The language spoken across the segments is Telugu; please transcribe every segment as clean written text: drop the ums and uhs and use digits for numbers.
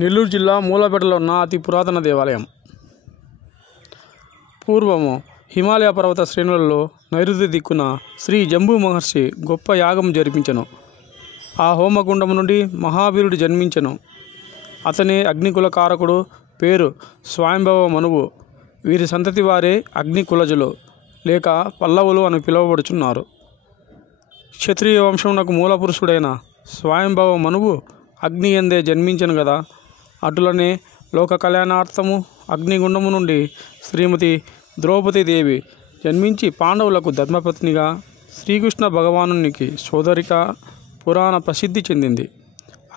నెల్లూరు జిల్లా మూలపేటలో ఉన్న అతి పురాతన దేవాలయం. పూర్వము హిమాలయ పర్వత శ్రేణులలో నైరుతి దిక్కున శ్రీ జంబూ మహర్షి గొప్ప యాగం జరిపించెను. ఆ హోమగుండము నుండి మహావీరుడు జన్మించెను. అతనే అగ్నికుల కారకుడు. పేరు స్వయంభవ మనువు. వీరి సంతతి వారే అగ్నికులజులు లేక పల్లవులు అని పిలువబడుచున్నారు. క్షత్రియ వంశమునకు మూలపురుషుడైన స్వయంభవ మనువు అగ్ని ఎందే జన్మించెను కదా. అటులనే లోక కళ్యాణార్థము అగ్నిగుండము నుండి శ్రీమతి ద్రౌపదీదేవి జన్మించి పాండవులకు ధర్మపత్నిగా, శ్రీకృష్ణ భగవానునికి సోదరిగా పురాణ ప్రసిద్ధి చెందింది.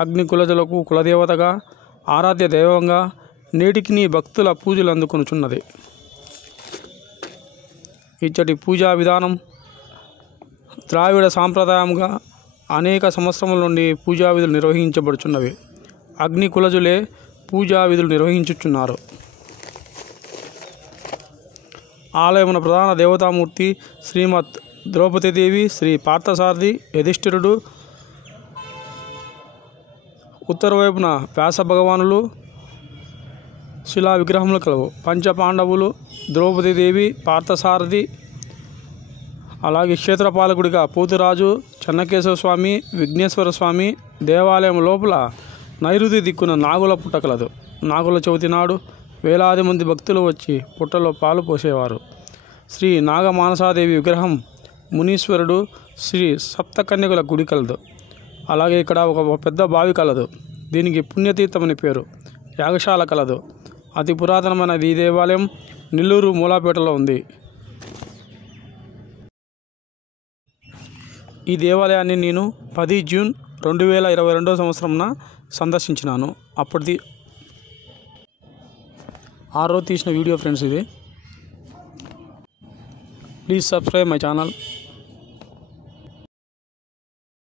అగ్ని కులజులకు కులదేవతగా, ఆరాధ్య దైవంగా నేటికి భక్తుల పూజలు అందుకొనుచున్నది. ఇచ్చటి పూజా విధానం ద్రావిడ సాంప్రదాయంగా అనేక సంవత్సరముల నుండి పూజా విధులు నిర్వహించబడుచున్నవి. అగ్ని కులజులే పూజా విధులు నిర్వహించుచున్నారు. ఆలయమున ప్రధాన దేవతామూర్తి శ్రీమద్ ద్రౌపదీదేవి, శ్రీ పార్థసారథి, యుధిష్ఠిరుడు, ఉత్తర వైపున వ్యాస భగవానులు శిలా విగ్రహములు కలవు. పంచపాండవులు, ద్రౌపదీదేవి, పార్థసారథి, అలాగే క్షేత్రపాలకుడిగా పోతురాజు, చెన్నకేశవ స్వామి, విఘ్నేశ్వర స్వామి. దేవాలయం లోపల నైరుతి దిక్కున నాగుల పుట్ట కలదు. నాగుల చవితి నాడు వేలాది మంది భక్తులు వచ్చి పుట్టలో పాలు పోసేవారు. శ్రీ నాగమానసాదేవి విగ్రహం, మునీశ్వరుడు, శ్రీ సప్తకన్యకుల గుడి కలదు. అలాగే ఇక్కడ ఒక పెద్ద బావి కలదు. దీనికి పుణ్యతీర్థం అని పేరు. యాగశాల కలదు. అతి పురాతనమైన ఈ దేవాలయం నెల్లూరు మూలపేటలో ఉంది. ఈ దేవాలయాన్ని నేను 10 జూన్ 2022 సంవత్సరంన సందర్శించినాను. అప్పటిది ఆ రోజు తీసిన వీడియో ఫ్రెండ్స్ ఇది. Please subscribe my channel.